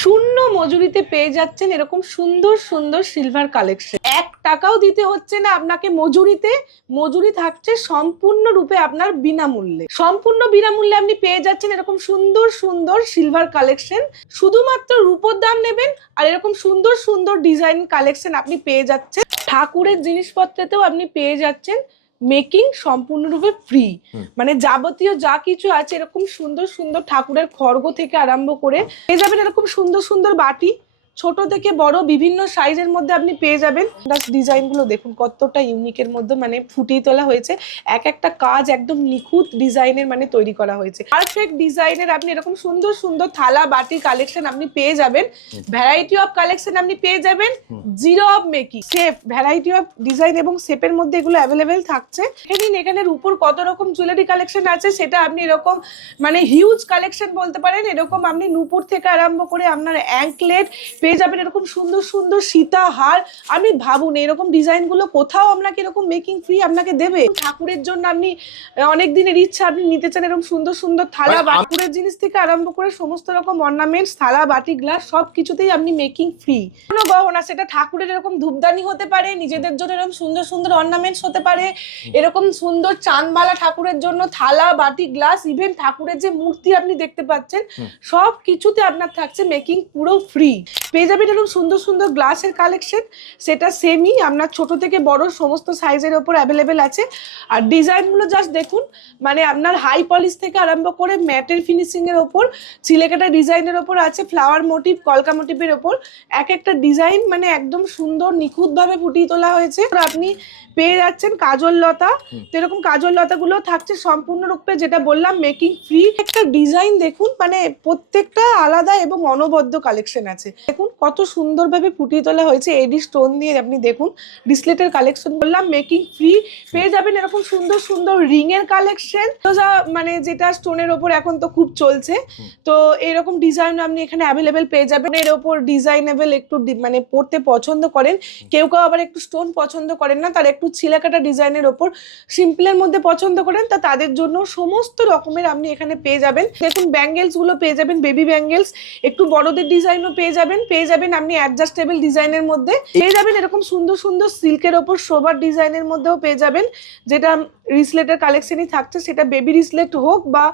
শূন্য মজুরিতে পেয়ে যাচ্ছেন এরকম সুন্দর সুন্দর সিলভার কালেকশন এক টাকাও দিতে হচ্ছে না আপনাকে মজুরিতে। মজুরি থাকছে সম্পূর্ণ রূপে আপনার বিনামূল্যে। সম্পূর্ণ বিনামূল্যে আপনি পেয়ে যাচ্ছেন এরকম সুন্দর সুন্দর সিলভার কালেকশন শুধুমাত্র রূপোর দাম নেবেন আর এরকম সুন্দর সুন্দর ডিজাইন কালেকশন আপনি পেয়ে যাচ্ছেন। ঠাকুরের জিনিসপত্রেতেও আপনি পেয়ে যাচ্ছেন। মেকিং সম্পূর্ণরূপে ফ্রি মানে যাবতীয় যা কিছু আছে এরকম সুন্দর সুন্দর ঠাকুরের খড়গ থেকে আরম্ভ করে পেয়ে যাবেন এরকম সুন্দর সুন্দর বাটি। ছোট থেকে বড় বিভিন্ন সাইজের মধ্যে আপনি পেয়ে যাবেন। ডিজাইনগুলো দেখুন কতটা ইউনিকের মধ্যে মানে ফুটিয়ে তোলা হয়েছে। এক একটা কাজ একদম নিখুঁত ডিজাইনের মানে তৈরি করা হয়েছে। পারফেক্ট ডিজাইনের আপনি এরকম সুন্দর সুন্দর থালা বাটি কালেকশন আপনি পেয়ে যাবেন। ভ্যারাইটি অফ কালেকশন আপনি পেয়ে যাবেন। Zero of making safe variety of design এবং শেপের মধ্যে এগুলো অ্যাভেলেবেল থাকছে। এখানে এখানের উপর কত রকম জুয়েলারি কালেকশন আছে সেটা আপনি এরকম মানে হিউজ কালেকশন বলতে পারেন। এরকম আপনি নুপুর থেকে আরম্ভ করে আপনার অ্যাঙ্কলেট পেয়ে যাবেন এরকম সুন্দর সুন্দর সীতা হার। আপনি ভাবুন এরকম ডিজাইনগুলো কোথাও আপনাকে এরকম মেকিং ফ্রি আপনাকে দেবে? ঠাকুরের জন্য আপনি অনেক দিনের ইচ্ছা আপনি নিতে চান এরকম সুন্দর সুন্দর থালা ঠাকুরের জিনিস থেকে আরম্ভ করে সমস্ত রকম অর্নামেন্টস থালা বাটি গ্লাস সব কিছুতেই আপনি মেকিং ফ্রি কোনো গহনা সেটা ঠাকুরের এরকম ধূপদানি হতে পারে নিজেদের জন্য এরকম সুন্দর সুন্দর অর্নামেন্টস হতে পারে এরকম সুন্দর চাঁদমালা ঠাকুরের জন্য থালা বাটি গ্লাস ইভেন ঠাকুরের যে মূর্তি আপনি দেখতে পাচ্ছেন সব কিছুতে আপনার থাকছে মেকিং পুরো ফ্রি পেয়ে যাবেন এরকম সুন্দর সুন্দর গ্লাসের কালেকশন সেটা সেমই আপনার ছোট থেকে বড় সমস্ত সাইজের ওপর অ্যাভেলেবেল আছে। আর ডিজাইনগুলো জাস্ট দেখুন মানে আপনার হাই পলিশ থেকে আরম্ভ করে ম্যাটের ফিনিশিংয়ের ওপর চিলেকাটা ডিজাইনের ওপর আছে ফ্লাওয়ার মোটিভ কলকা মোটিভের ওপর। এক একটা ডিজাইন মানে একদম সুন্দর নিখুঁতভাবে ফুটিয়ে তোলা হয়েছে। আপনি পেয়ে যাচ্ছেন কাজল লতা। তো এরকম কাজল লতাগুলো থাকছে সম্পূর্ণরূপে যেটা বললাম মেকিং ফ্রি একটা ডিজাইন দেখুন মানে প্রত্যেকটা আলাদা এবং অনবদ্য কালেকশন আছে। দেখুন কত সুন্দরভাবে ফুটিয়ে তোলা হয়েছে। এডি স্টোন দিয়ে আপনি দেখুন ডিসলেটের কালেকশন বললাম মেকিং ফ্রি পেয়ে যাবেন এরকম সুন্দর সুন্দর রিং এর কালেকশন তো যা মানে যেটা স্টোনের ওপর এখন তো খুব চলছে তো এরকম ডিজাইন আপনি এখানে অ্যাভেলেবেল পেয়ে যাবেন। এর ওপর ডিজাইনেবল একটু মানে পড়তে পছন্দ করেন। কেউ কেউ আবার একটু স্টোন পছন্দ করেন না তার একটু ছিলাকাটা ডিজাইনের ওপর সিম্পলের মধ্যে পছন্দ করেন তা তাদের জন্য সমস্ত রকমের আপনি এখানে পেয়ে যাবেন। দেখুন ব্যাঙ্গেলসগুলো পেয়ে যাবেন বেবি ব্যাঙ্গেলস একটু বড়দের ডিজাইনও পেয়ে যাবেন পেয়ে যাবেন আপনি অ্যাডজাস্টেবল ডিজাইনের মধ্যে। পেয়ে যাবেন এরকম সুন্দর সুন্দর সিল্কের ওপর সোবার ডিজাইনের মধ্যেও পেয়ে যাবেন। যেটা রিসলেটের কালেকশনই থাকছে, সেটা বেবি রিসলেট হোক বা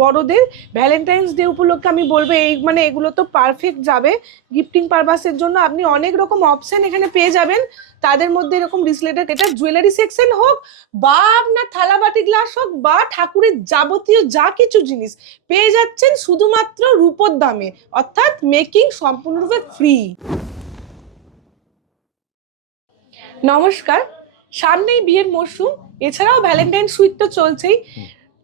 বড়দের। ভ্যালেন্টাইন্স ডে উপলক্ষে আমি বলব, এই মানে এগুলো তো পারফেক্ট যাবে। গিফটিং পারপাসের জন্য আপনি অনেক রকম অপশান এখানে পেয়ে যাবেন। তাদের মধ্যে এরকম রিসলেটেড এটা জুয়েলারি সেকশন হোক বা আপনার থালাবাটি গ্লাস হোক বা ঠাকুরের যাবতীয় যা কিছু জিনিস, পেয়ে যাচ্ছেন শুধুমাত্র রূপোর দামে, অর্থাৎ মেকিং সম্পূর্ণরূপে ফ্রি নমস্কার, সামনেই বিয়ের মরশুম, এছাড়াও ভ্যালেন্টাইন সুইট তো চলছেই।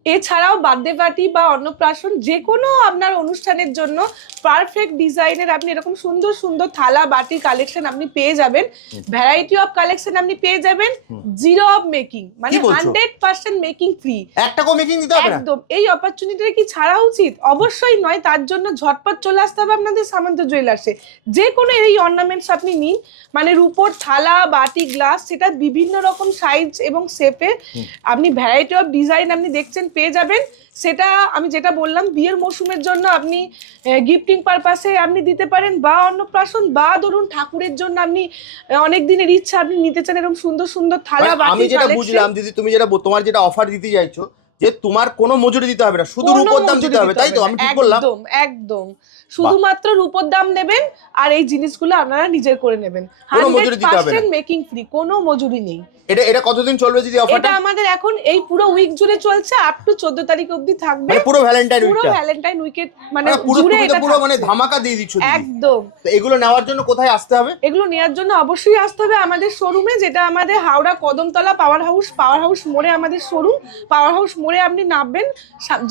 এছাড়াও বার্থডে পার্টি বা অন্নপ্রাশন যে কোনো আপনার অনুষ্ঠানের জন্য পারফেক্ট ডিজাইনের আপনি এরকম সুন্দর সুন্দর থালা বাটি কালেকশন আপনি পেয়ে যাবেন। ভ্যারাইটি অফ কালেকশন আপনি পেয়ে যাবেন। জিরো অফ মেকিং মানে হান্ড্রেড পার্সেন্ট মেকিং ফ্রি একটা কো মেকিং দিতে হবে একদম। এই অপরচুনিটিটা কি ছাড়া উচিত? অবশ্যই নয়। তার জন্য ঝটপট চলে আসতে হবে আপনাদের সামন্ত জুয়েলার্সে যে কোনো এই অর্নামেন্টস আপনি নিন। মানে রূপোর থালা বাটি গ্লাস সেটা বিভিন্ন রকম সাইজ এবং শেপে আপনি ভ্যারাইটি অফ ডিজাইন আপনি দেখছেন পেয়ে যাবেন। সেটা আমি যেটা বললাম বিয়ের মৌসুমের জন্য আপনি গিফটিং পারপাসে আপনি দিতে পারেন বা অন্নপ্রাশন বা ধরুন ঠাকুরের জন্য আপনি অনেক দিনের ইচ্ছা আপনি নিতে চান এরকম সুন্দর সুন্দর থালা মানে আমি যেটা বুঝলাম দিদি তুমি যেটা তোমার যেটা অফার দিতে চাইছো যে তোমার কোনো মজুরি দিতে হবে না শুধু রূপোর দাম দিতে হবে তাই তো? আমি ঠিক বললাম? একদম একদম। শুধুমাত্র রূপোর দাম নেবেন আর এই জিনিসগুলো আপনারা নিজের করে নেবেন। কোনো মজুরি দিতে হবে না। মেকিং ফ্রি কোনো মজুরি নেই। এটা এটা কতদিন চলবে দিদি অফারটা এটা আমাদের এখন এই পুরো উইক জুড়ে চলছে আপ টু চোদ্দ তারিখ অবধি থাকবে। মানে পুরো ভ্যালেন্টাইন পুরো ভ্যালেন্টাইন মানে মানে জুড়ে এটা পুরো মানে ধামাকা দিয়ে দিচ্ছ একদম। তো এগুলো নেওয়ার জন্য কোথায় আসতে হবে? এগুলো নেওয়ার জন্য অবশ্যই আসতে হবে আমাদের শোরুমে যেটা আমাদের Howrah Kadamtala power house power house মোড়ে আমাদের শোরুম পাওয়ার হাউস মোড়ে আপনি নামবেন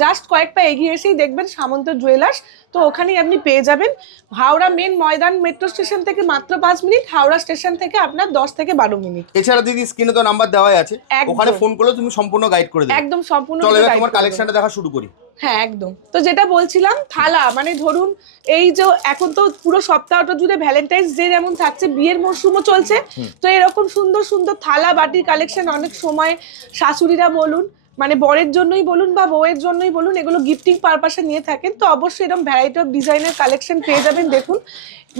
জাস্ট কয়েক পা এগিয়ে এসেই দেখবেন সামন্ত জুয়েলার্স তো ওখানেই আপনি পেয়ে যাবেন। Howrah main Maidan metro station থেকে মাত্র পাঁচ মিনিট হাওড়া স্টেশন থেকে আপনার দশ থেকে বারো মিনিট। এছাড়া দিদি স্ক্রিনে তো নাম্বার দেওয়াই আছে। ওখানে ফোন করলে তুমি সম্পূর্ণ গাইড করে দেবে। একদম সম্পূর্ণ চলো এবার তোমার কালেকশনটা দেখা শুরু করি। হ্যাঁ একদম। তো যেটা বলছিলাম থালা মানে ধরুন এই যে এখন তো পুরো সপ্তাহটা জুড়ে ভ্যালেন্টাইন্স ডে যেমন থাকছে বিয়ের মরশুমও চলছে। তো এরকম সুন্দর সুন্দর থালা বাটির কালেকশন অনেক সময় শাশুড়িরা বলুন মানে বরের জন্যই বলুন বা বউয়ের জন্যই বলুন, এগুলো গিফটিং পারপাসে নিয়ে থাকেন। তো অবশ্যই এরকম ভ্যারাইটি অফ ডিজাইনের কালেকশন পেয়ে যাবেন। দেখুন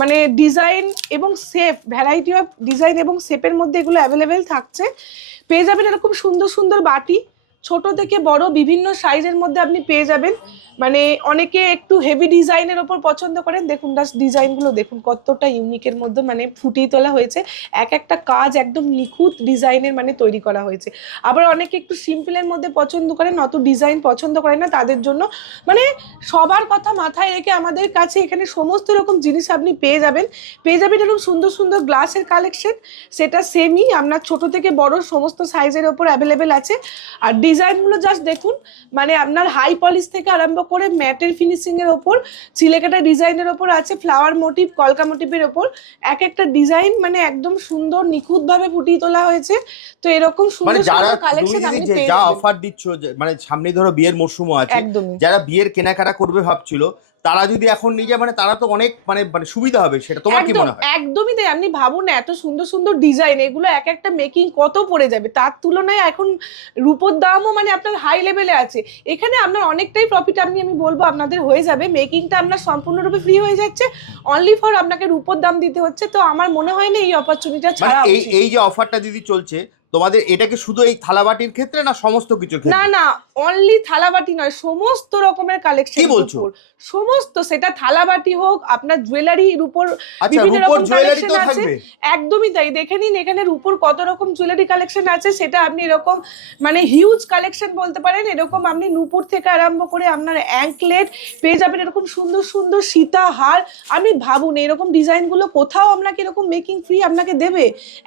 মানে ডিজাইন এবং সেফ ভ্যারাইটি অফ ডিজাইন এবং সেপের মধ্যে এগুলো অ্যাভেলেবেল থাকছে। পেয়ে যাবেন এরকম সুন্দর সুন্দর বাটি। ছোট থেকে বড় বিভিন্ন সাইজের মধ্যে আপনি পেয়ে যাবেন। মানে অনেকে একটু হেভি ডিজাইনের ওপর পছন্দ করেন। দেখুন জাস্ট ডিজাইনগুলো দেখুন, কতটা ইউনিকের মধ্যে মানে ফুটিয়ে তোলা হয়েছে। এক একটা কাজ একদম নিখুঁত ডিজাইনের মানে তৈরি করা হয়েছে। আবার অনেকে একটু সিম্পলের মধ্যে পছন্দ করেন, অত ডিজাইন পছন্দ করেন না, তাদের জন্য মানে সবার কথা মাথায় রেখে আমাদের কাছে এখানে সমস্ত রকম জিনিস আপনি পেয়ে যাবেন। পেয়ে যাবেন এরকম সুন্দর সুন্দর গ্লাসের কালেকশন সেটা সেমই আপনার ছোট থেকে বড় সমস্ত সাইজের ওপর অ্যাভেলেবেল আছে। আর ডিজাইনগুলো জাস্ট দেখুন। মানে আপনার হাই পলিশ থেকে আরম্ভ করে ম্যাটের ফিনিশিং এর ওপর সিলেকাটা ডিজাইনের ওপর আছে ফ্লাওয়ার মোটিভ কলকা মোটিভের ওপর। এক একটা ডিজাইন মানে একদম সুন্দর নিখুঁত ভাবে ফুটিয়ে তোলা হয়েছে। তো এরকম মানে সুন্দর কালেকশন আপনি পেয়ে যা অফার দিচ্ছ মানে সামনে ধরো বিয়ের মরশুমও আছে যারা বিয়ের কেনাকাটা করবে ভাবছিল তারা যদি এখন নিয়ে যায় মানে তারা তো অনেক মানে মানে সুবিধা হবে সেটা তোমার কি মনে হয়? একদমই তাই। আপনি ভাবুন না এত সুন্দর সুন্দর ডিজাইন এগুলো এক একটা মেকিং কত পড়ে যাবে? তার তুলনায় এখন রূপোর দামও মানে আপনার হাই লেভেলে আছে। এখানে আপনার অনেকটাই প্রফিট আপনি আমি বলব আপনাদের হয়ে যাবে। মেকিংটা আপনার সম্পূর্ণরূপে ফ্রি হয়ে যাচ্ছে। অনলি ফর আপনাকে রূপোর দাম দিতে হচ্ছে। তো আমার মনে হয় না এই অপরচুনিটিটা মানে ছাড়া এই এই যে অফারটা দিদি চলছে তোমাদের এটা কি শুধু এই থালাবাটির ক্ষেত্রে না সমস্ত কিছুর না না অনলি থালাবাটি নয় সমস্ত রকমের কালেকশন কি বলছো? সমস্ত সেটা থালাবাটি হোক আপনার জুয়েলারির উপর আচ্ছা বিভিন্ন রকম জুয়েলারি তো আছে। থাকবে। একদমই তাই। দেখে নিন এখানে রূপোর কত রকম জুয়েলারি কালেকশন আছে সেটা আপনি এরকম মানে হিউজ কালেকশন বলতে পারেন। এরকম আপনি নূপুর থেকে আরম্ভ করে আপনার অ্যাঙ্কলেট পেয়ে যাবেন এরকম সুন্দর সুন্দর সীতা হার আপনি ভাবুন এরকম ডিজাইনগুলো কোথাও আপনাকে এরকম মেকিং ফ্রি আপনাকে দেবে।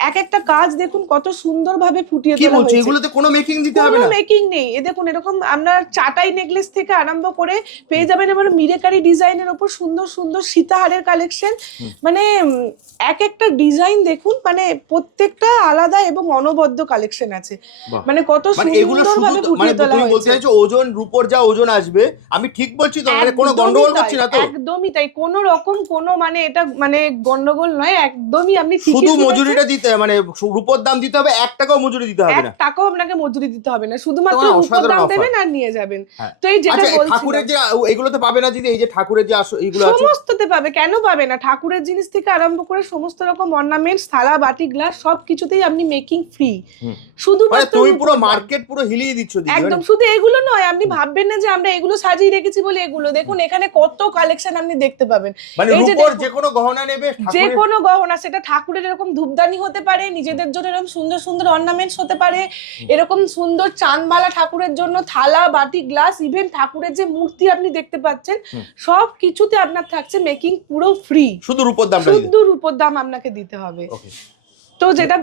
এক একটা কাজ দেখুন কত সুন্দরভাবে ফুটিয়ে তোলা হয়েছে। এগুলোতে কোনো মেকিং দিতে হবে কোনো না? মেকিং নেই। এ দেখুন এরকম আপনার চাটাই নেকলেস থেকে আরম্ভ করে পেয়ে যাবেন এবার মিরেকারি ডিজাইনের ওপর সুন্দর সুন্দর সীতাহারের কালেকশন মানে এক একটা ডিজাইন দেখুন মানে প্রত্যেকটা আলাদা এবং অনবদ্য কালেকশন আছে। মানে কত মানে সুন্দরভাবে মানে ফুটিয়ে তোলা তুমি বলতে চাইছো ওজন রূপোর যা ওজন আসবে আমি ঠিক বলছি তো? মানে কোনো গন্ডগোল করছি না তো? একদমই তাই। কোনো রকম কোনো মানে এটা মানে গন্ডগোল নয় একদমই আপনি শুধু মজুরিটা দিতে মানে রূপোর দাম দিতে হবে এক টাকাও মজুরি দিতে হবে এক না। টাকাও আপনাকে মজুরি দিতে হবে না। শুধুমাত্র দাম দেবেন আর নিয়ে যাবেন। হ্যাঁ। তো এই যেটা আচ্ছা বলছিলাম ঠাকুরের যে এগুলোতে পাবে না দিদি এই যে ঠাকুরের যে এইগুলো আছে সমস্ততে পাবে কেন পাবে না? ঠাকুরের জিনিস থেকে আরম্ভ করে সমস্ত রকম অর্নামেন্টস থালা বাটি গ্লাস সব কিছুতেই আপনি মেকিং ফ্রি শুধুমাত্র তুমি পুরো মার্কেট পুরো হিলিয়ে দিচ্ছ একদম শুধু এগুলো নয় আপনি ভাববেন না যে আমরা এগুলো সাজিয়ে রেখেছি বলে এগুলো। দেখুন এখানে কত কালেকশন আপনি দেখতে পাবেন। মানে এই যে রূপোর যে কোনো গহনা নেবে যে কোনো গহনা সেটা ঠাকুরের এরকম ধূপদানি হতে পারে নিজেদের জন্য এরকম সুন্দর সুন্দর অর্নামেন্টস হতে পারে এরকম সুন্দর চাঁদমালা ঠাকুরের জন্য থালা বাটি গ্লাস ইভেন ঠাকুরের যে মূর্তি আপনি দেখতে পাচ্ছেন সব কিছুতে আপনার থাকছে মেকিং পুরো ফ্রি শুধু রূপোর দাম শুধু রূপোর দাম আপনাকে দিতে হবে। তো যেটা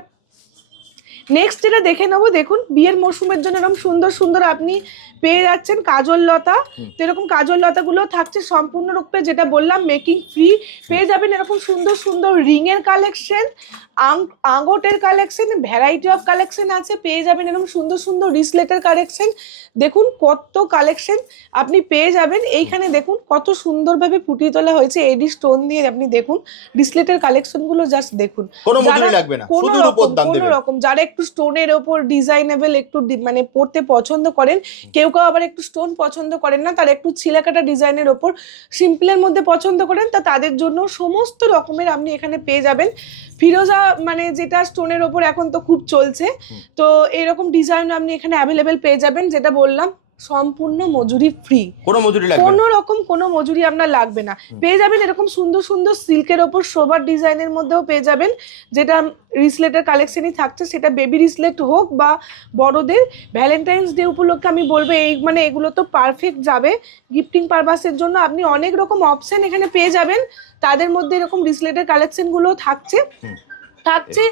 নেক্সট যেটা দেখে নেব দেখুন বিয়ের মরশুমের জন্য এরকম সুন্দর সুন্দর আপনি পেয়ে যাচ্ছেন কাজল লতা। তো এরকম কাজল লতাগুলো থাকছে সম্পূর্ণরূপে যেটা বললাম মেকিং ফ্রি পেয়ে যাবেন এরকম সুন্দর সুন্দর রিং এর কালেকশন আঙ্গটের কালেকশন ভ্যারাইটি অফ কালেকশন আছে। পেয়ে যাবেন এরকম সুন্দর সুন্দর রিসলেটের কালেকশন দেখুন কত কালেকশন আপনি পেয়ে যাবেন। এইখানে দেখুন কত সুন্দরভাবে ফুটিয়ে তোলা হয়েছে। এডি স্টোন দিয়ে আপনি দেখুন রিসলেটের কালেকশনগুলো জাস্ট দেখুন। কোনো রকম দাম কোনো রকম যারা একটু স্টোনের ওপর ডিজাইনেবল একটু মানে পড়তে পছন্দ করেন কেউ কেউ কেউ আবার একটু স্টোন পছন্দ করেন না তারা একটু ছিলাকাটা ডিজাইনের ওপর সিম্পলের মধ্যে পছন্দ করেন তা তাদের জন্য সমস্ত রকমের আপনি এখানে পেয়ে যাবেন। ফিরোজা মানে যেটা স্টোনের ওপর এখন তো খুব চলছে তো এরকম ডিজাইন আপনি এখানে অ্যাভেলেবেল পেয়ে যাবেন যেটা বললাম। সম্পূর্ণ মজুরি ফ্রি কোনো মজুরি লাগবে কোনো রকম কোনো মজুরি আপনার লাগবে না। পেয়ে যাবেন এরকম সুন্দর সুন্দর সিল্কের ওপর সোবার ডিজাইনের মধ্যেও পেয়ে যাবেন। যেটা রিসলেটের কালেকশনই থাকছে সেটা বেবি রিসলেট হোক বা বড়দের ভ্যালেন্টাইন্স ডে উপলক্ষে আমি বলব এই মানে এগুলো তো পারফেক্ট যাবে। গিফটিং পারপাসের জন্য আপনি অনেক রকম অপশন এখানে পেয়ে যাবেন। তাদের মধ্যে এরকম রিসলেটের কালেকশনগুলো থাকছে। থাকছে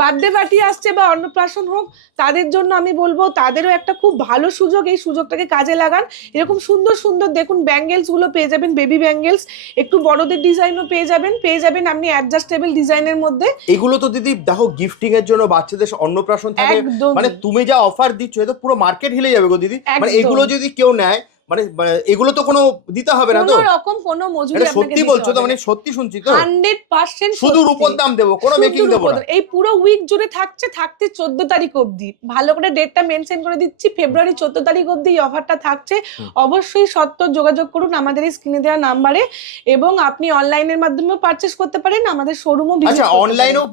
বার্থডে পার্টি আসছে বা অন্নপ্রাশন হোক তাদের জন্য আমি বলব তাদেরও একটা খুব ভালো সুযোগ এই সুযোগটাকে কাজে লাগান। এরকম সুন্দর সুন্দর দেখুন ব্যাঙ্গেলসগুলো পেয়ে যাবেন বেবি ব্যাঙ্গেলস একটু বড়দের ডিজাইনও পেয়ে যাবেন পেয়ে যাবেন আপনি অ্যাডজাস্টেবল ডিজাইনের মধ্যে। এগুলো তো দিদি দেখো গিফটিং এর জন্য বাচ্চাদের অন্নপ্রাশন থাকে। মানে তুমি যা অফার দিচ্ছ এ তো পুরো মার্কেট হিলে যাবে গো দিদি। মানে এগুলো যদি কেউ নেয় মানে মানে এগুলো তো কোনো দিতে হবে না তো? রকম কোনো মজুরি আপনাকে সত্যি বলছো তো মানে সত্যি শুনছি তো। 100% শুধু। রূপোর দাম দেবো কোনো মেকিং দেবো না। এই পুরো উইক জুড়ে থাকছে থাকতে চোদ্দ তারিখ অবধি। ভালো করে ডেটটা মেনশন করে দিচ্ছি ফেব্রুয়ারি চোদ্দ তারিখ অবধি এই অফারটা থাকছে। অবশ্যই সত্তর যোগাযোগ করুন আমাদের এই স্ক্রিনে দেওয়া নাম্বারে এবং আপনি অনলাইনের মাধ্যমেও পারচেস করতে পারেন আমাদের শোরুমও আচ্ছা অনলাইনও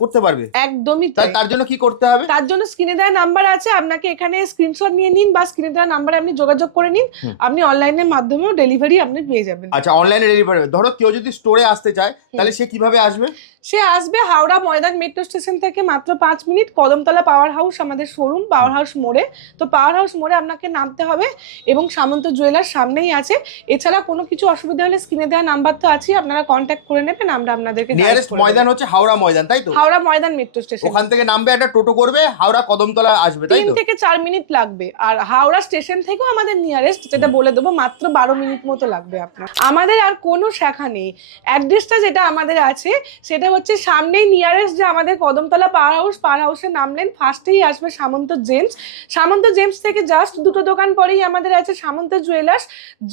করতে পারবে? একদমই তাই। তার জন্য কি করতে হবে? তার জন্য স্ক্রিনে দেওয়া নাম্বার আছে আপনাকে এখানে স্ক্রিনশট নিয়ে নিন বা স্ক্রিনে দেওয়া নাম্বারে আপনি যোগাযোগ করে নিন। আপনি অনলাইনের মাধ্যমেও ডেলিভারি আপনি পেয়ে যাবেন। আচ্ছা অনলাইনে ডেলিভারি ধরো কেউ যদি স্টোরে আসতে চায় তাহলে সে কীভাবে আসবে? সে আসবে হাওড়া ময়দান মেট্রো স্টেশন থেকে মাত্র পাঁচ মিনিট। কদমতলা পাওয়ার হাউস আমাদের শোরুম পাওয়ার হাউস মোড়ে। তো পাওয়ার হাউস মোড়ে আপনাকে নামতে হবে এবং সামন্ত জুয়েলার সামনেই আছে। এছাড়া কোনো কিছু অসুবিধা হলে স্ক্রিনে দেওয়া নাম্বার তো আছেই। আপনারা কন্ট্যাক্ট করে নেবেন আমরা আপনাদেরকে নিয়ারেস্ট ময়দান হচ্ছে হাওড়া ময়দান তাই তো? হাওড়া ময়দান মেট্রো স্টেশন ওখান থেকে নামবে একটা টোটো করবে হাওড়া কদমতলা আসবে তাই তো? তিন থেকে চার মিনিট লাগবে। আর হাওড়া স্টেশন থেকেও আমাদের নিয়ারেস্ট যেটা বলে দেবো মাত্র বারো মিনিট মতো লাগবে আপনার। আমাদের আর কোনো শাখা নেই। অ্যাড্রেসটা যেটা আমাদের আছে সেটা হচ্ছে সামনেই নিয়ারেস্ট যে আমাদের কদমতলা পাওয়ার হাউস পাওয়ার হাউসে নামলেন ফার্স্টেই আসবে সামন্ত জেমস। সামন্ত জেমস থেকে জাস্ট দুটো দোকান পরেই আমাদের আছে সামন্ত জুয়েলার্স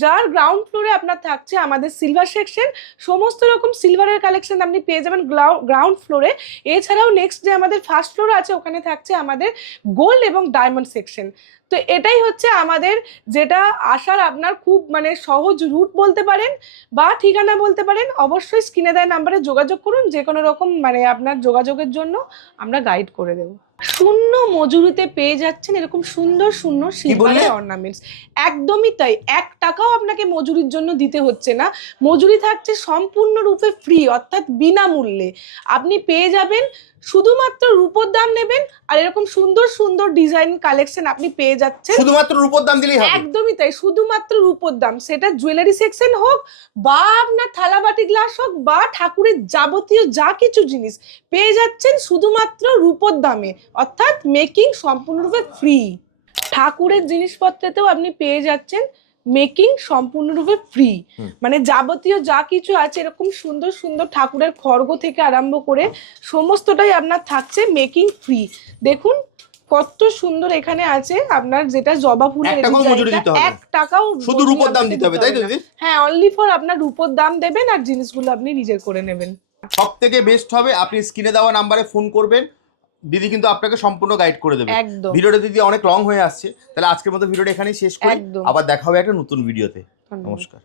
যার গ্রাউন্ড ফ্লোরে আপনার থাকছে আমাদের সিলভার সেকশন সমস্ত রকম সিলভারের কালেকশন আপনি পেয়ে যাবেন গ্রাউন্ড ফ্লোরে এছাড়াও নেক্সট যে আমাদের ফার্স্ট ফ্লোর আছে ওখানে থাকছে আমাদের গোল্ড এবং ডায়মন্ড সেকশন তো এটাই হচ্ছে আমাদের যেটা আসার আপনার খুব মানে সহজ রুট বলতে পারেন বা ঠিকানা বলতে পারেন অবশ্যই স্ক্রিনে দেয় নাম্বারে যোগাযোগ করুন যে কোনো রকম মানে আপনার যোগাযোগের জন্য আমরা গাইড করে দেবো। শূন্য মজুরিতে পেয়ে যাচ্ছেন এরকম সুন্দর সুন্দর বললে? সিলভারের অর্নামেন্টস একদমই তাই এক টাকাও আপনাকে মজুরির জন্য দিতে হচ্ছে না। মজুরি থাকছে সম্পূর্ণরূপে ফ্রি অর্থাৎ বিনামূল্যে। আপনি পেয়ে যাবেন শুধুমাত্র রূপোর দাম নেবেন আর এরকম সুন্দর সুন্দর ডিজাইন কালেকশন আপনি পেয়ে যাচ্ছেন। শুধুমাত্র রূপোর দাম দিলেই হবে। একদমই তাই শুধুমাত্র রূপোর দাম। সেটা জুয়েলারি সেকশন হোক বা আপনার থালাবাটি গ্লাস হোক বা ঠাকুরের যাবতীয় যা কিছু জিনিস পেয়ে যাচ্ছেন শুধুমাত্র রূপোর দামে। অর্থাৎ মেকিং সম্পূর্ণরূপে ফ্রি ঠাকুরের জিনিসপত্রেতেও আপনি পেয়ে যাচ্ছেন মেকিং সম্পূর্ণরূপে ফ্রি মানে যাবতীয় যা কিছু আছে এরকম সুন্দর সুন্দর ঠাকুরের খড়গ থেকে আরম্ভ করে সমস্তটাই আপনার থাকছে মেকিং ফ্রি দেখুন কত সুন্দর এখানে আছে আপনার যেটা জবা ফুলের এক টাকাও শুধু রূপোর দাম দিতে হবে তাই তো। হ্যাঁ অনলি ফর আপনার রূপোর দাম দেবেন আর জিনিসগুলো আপনি নিজের করে নেবেন। সব থেকে বেস্ট হবে আপনি স্ক্রিনে দেওয়া নাম্বারে ফোন করবেন। দিদি কিন্তু আপনাকে সম্পূর্ণ গাইড করে দেবে। একদম। ভিডিওটা দিদি অনেক লং হয়ে আসছে। তাহলে আজকের মতো ভিডিওটা এখানেই শেষ করি। আবার দেখা হবে একটা নতুন ভিডিওতে নমস্কার।